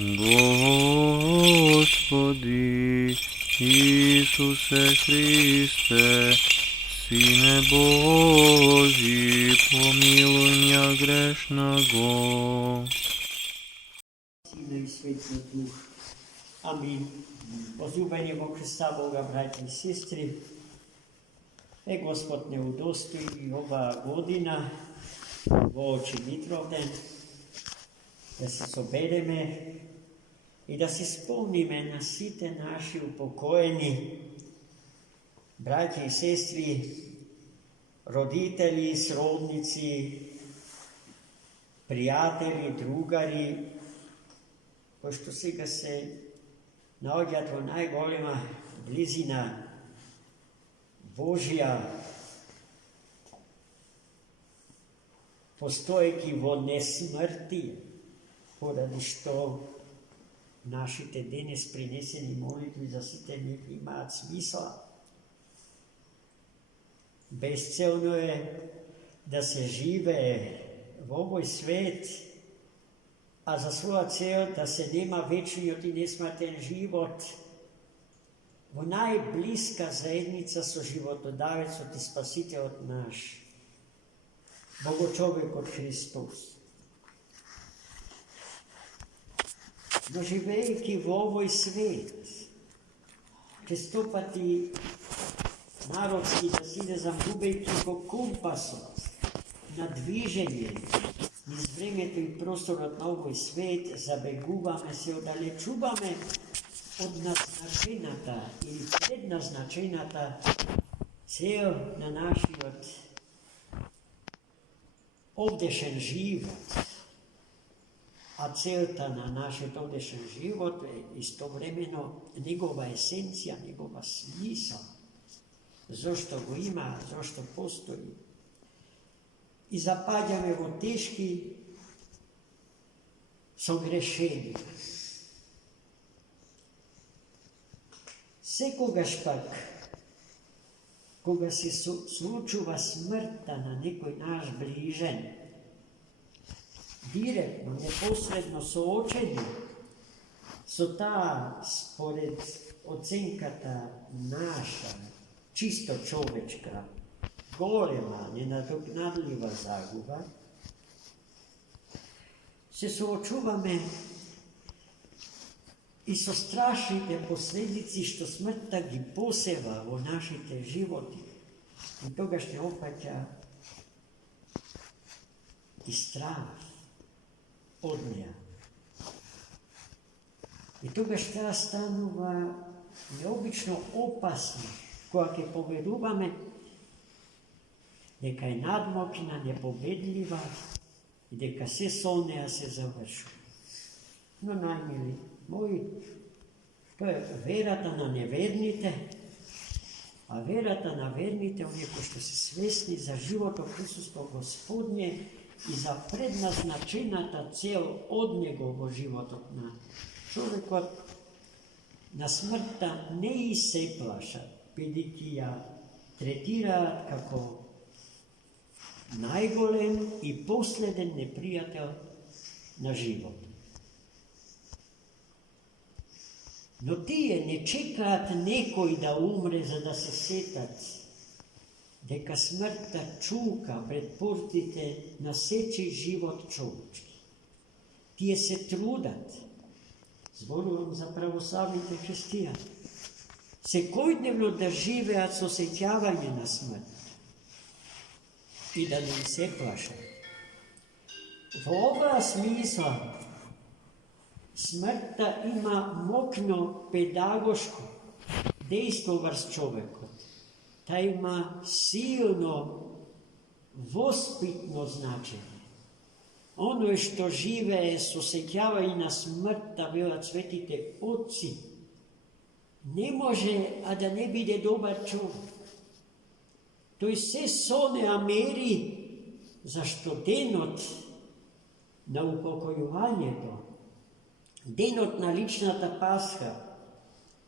Господи Ісусе Христе, Сине Божий, помилуй меня грешного. Сина и Светлый Дух. Амин. Возлюбени во Христа Бога, братья и сестры, Господ не удостои ова година во Очевидровден, да се собереме и да се спомниме на сите наши упокоени братья и сестри, родители, сродници, приятели, другари, кои што сега се наоѓаат во најголема близина Божија, постоејќи во несмртие, поради што нашите денес принесени молитви за сите нив имаат смисла. Безцелно е да се живее во овој свет, а за своја цел да се нема вечниот и несмртен живот во најблиска заедница со животодавецот и спасителот наш, Богочовекот Христос. Но живејќи во овој свет, честопати народски да си да загубејќи го компасот на движење низ времето и просторот на овој свет, забегуваме, се оддалечуваме од назначената или предназначената цел на нашиот овдешен живот. А целта на нашиот овдешен живот е истовремено негова есенција, негова смисла, зошто го има, зошто постои. И запаѓаме во тешки согрешенија. Секогаш пак, кога се случува смртта на некој наш ближен, директно, непосредно соочени со таа, според оценката наша, чисто човечка, голема, ненадокнадлива загуба, се соочуваме и со страшните последици што смртта ги посева во нашите животи. И тогаш не опаќа и страх од неа. И тогаш таа станува необично опасна, кога ќе поверуваме дека е надмокна, непобедлива и дека се со неа се завршува. Но, најмили мои, тоа е верата на неверните, а верата на верните, оние кои што се свесни за живото присуство Господње и за предназначената цел од Него во животот на човекот, на смртта не и се плашат, бидејќи ја третираат како најголем и последен непријател на живот. Но тие не чекаат некој да умре за да се сетат дека смртта чука пред портите на сечи живот човечки. Тие се трудат, зборувам за православните христијани, секојдневно да живеат со сеќавање на смрт и да не се плашат. Во оваа смисла смртта има мокно педагошко дејство врз човекот. Та има силно воспитно значење. Оној што живее со сеќавање на смртта, велат светите отци, не може а да не биде добар човек. Тој се со неа мери, зашто денот на упокојувањето, денот на личната Пасха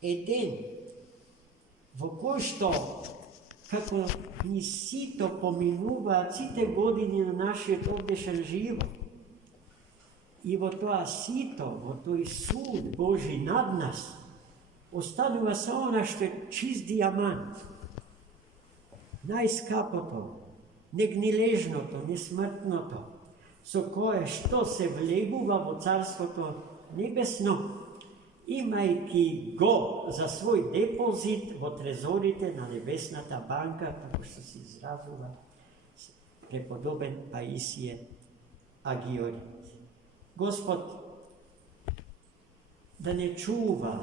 е ден во кој што, како ни сито поминуваат сите години на нашиот овдешен живот, i vo toa sito, vo toj sud Boži nad nas, ostanува само нашто чист диамант, најскапото, негнилежното, несмртното, со кое што се влегува во Царството Небесно, имајќи го за свој депозит во трезорите на Небесната банка, како што се изразува преподобен Паисије Агиорит. Господ да не чува,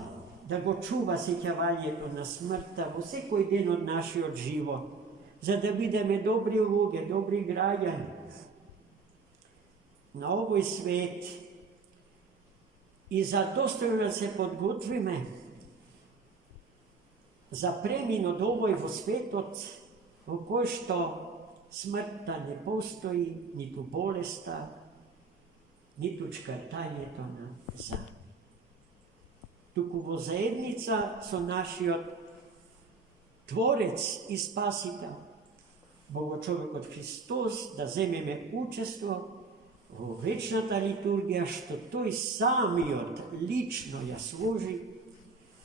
да го чува сеќавањето на смртта во секој ден од нашиот живот, за да бидеме добри луѓе, добри граѓани на овој свет и за достојно да се подготвиме за премин од овој во светот во кој што смртта не постои, ниту болеста, ниту чкртањето на зад. Туку во заедница со нашиот Творец и Спасител, Богочовекот Христос, да земеме учество во вечната литургија, што тој самиот лично ја служи,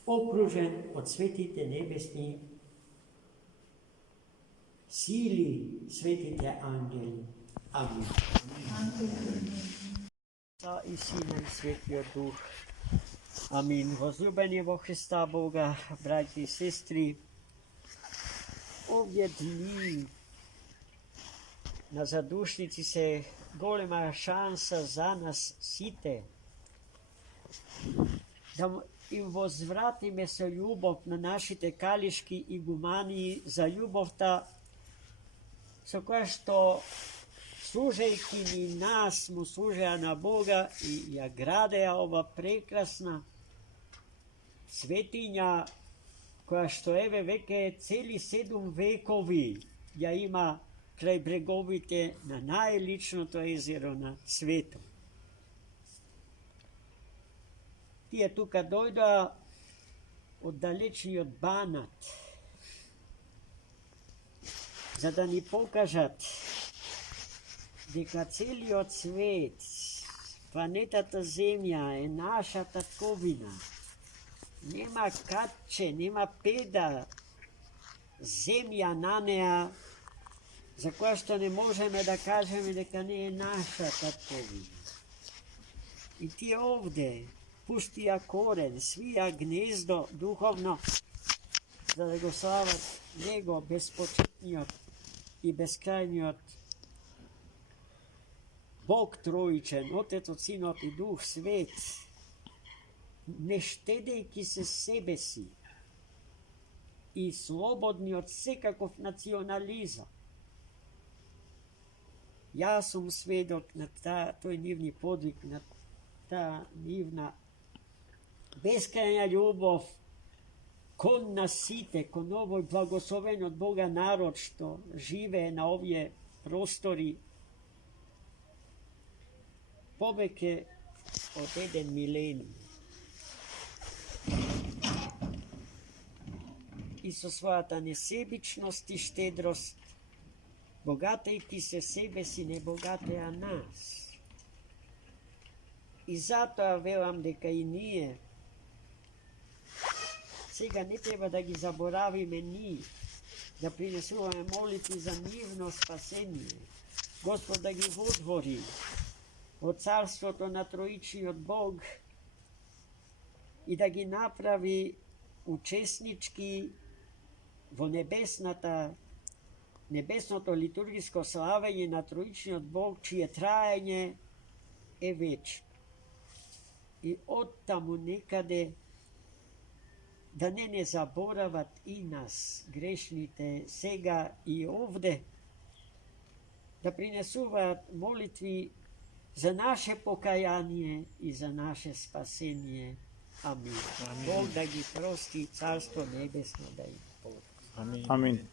окружен од светите небесни сили, светите ангели. Амин. Отца и Сина и Светиот Дух. Амин. Возлюбени во Христа Бога, браќи и сестри, овие дни на задушници се голема шанса за нас сите да им возвратиме со љубов на нашите калишки игумани за љубовта со која што служејќи ни нас му служеа на Бога и ја градеа ова прекрасна светиња која што еве веќе цели 7 векови ја има крај бреговите на најличното езеро на светот. Тие тука дојдоа од далечниот Банат, за да ни покажат дека целиот свет, планетата Земја е наша татковина. Нема катче, нема педа земја на неа за која што не можеме да кажеме дека не е наша татковина. И тие овде пуштија корен, свија гнездо духовно, за да го слават Него, безпочетниот и безкрајниот Бог Троичен, Отецот, Синот и Дух Свет, не штедејќи се себе си и слободни од секаков национализам. Јас сум сведок на тој нивни подвиг, на таа нивна бескрајна љубов кон нас сите, кон овој благословен од Бога народ што живее на овие простори повеќе од 1 милениум. И со својата несебичност и штедрост, богатејќи се себе си, не богатеа нас. И затоа велам дека и ние сега не треба да ги заборавиме ние, да принесуваме молитви за нивно спасение, Господ да ги водвори од царството на Троичниот Бог и да ги направи учеснички во небесното литургиско славење на Троичниот Бог, чие траење е вечно. И оттаму некаде да не заборават и нас, грешните, сега и овде, да принесуваат молитви за наше покаяние и за наше спасение. Амин. Бог да ги прости, Царство Небесно да им подаде. Амин.